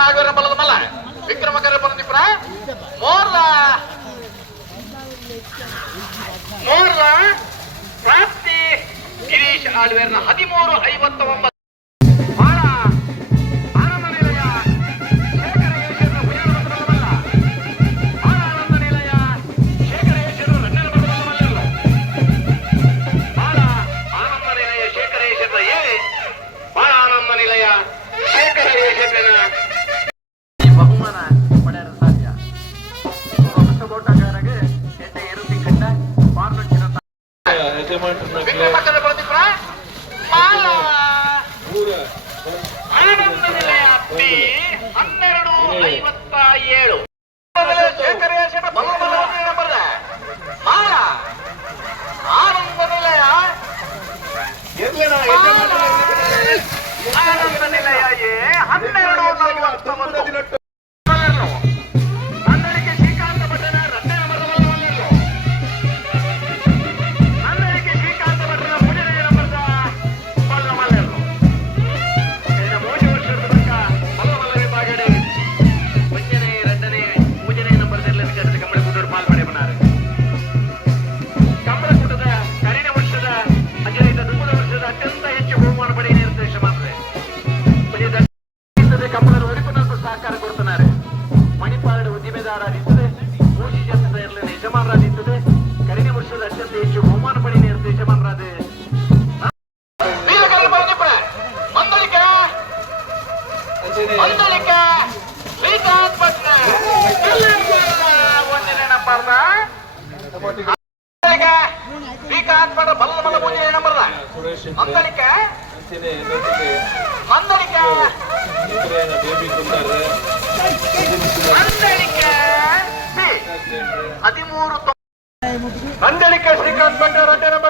ಸಾವಿರ ಬಲದ ಬಲ. ವಿಕ್ರಮ ಕರೆ ಬಂದಿಪ್ರ ಮೋರ್ಲ. ಮೋರ್ಲ ಪ್ರಾಪ್ತಿ. ಗಿರೀಶ್ ಆಳ್ವೇರ್ನ ಹದಿಮೂರು ಐವತ್ತ ಒಂಬತ್ತು ಹನ್ನೊಂದನೆಯ ಹನ್ನೆರಡು ಐವತ್ತ ಏಳು ಶೇಖರ ಹದಿಮೂರು ಮಂದಳಿಕೆ ಶ್ರೀಕಾಂತ್ ಭಂಡಾರ್ ಅಡ್ಡ ನಂಬರ್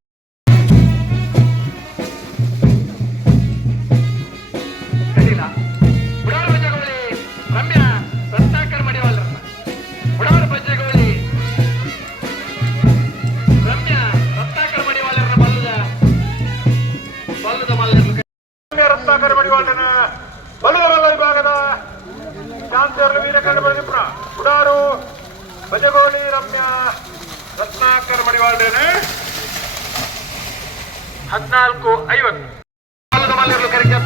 ಕರಬಡಿ ವಾಟನ ಬಲದ ಬಲ ವಿಭಾಗದ ಶಾಂತರು ವೀರ ಕರಬಡಿಪುರ ಉಡಾರು ಬಜಗೋಳಿ ರಮ್ಯ ರತ್ನಾಕರ್ ಮಡಿವಾಳೇನೆ ಹದಿನಾಲ್ಕು ಐವತ್ತು. ಕರಿಕೆ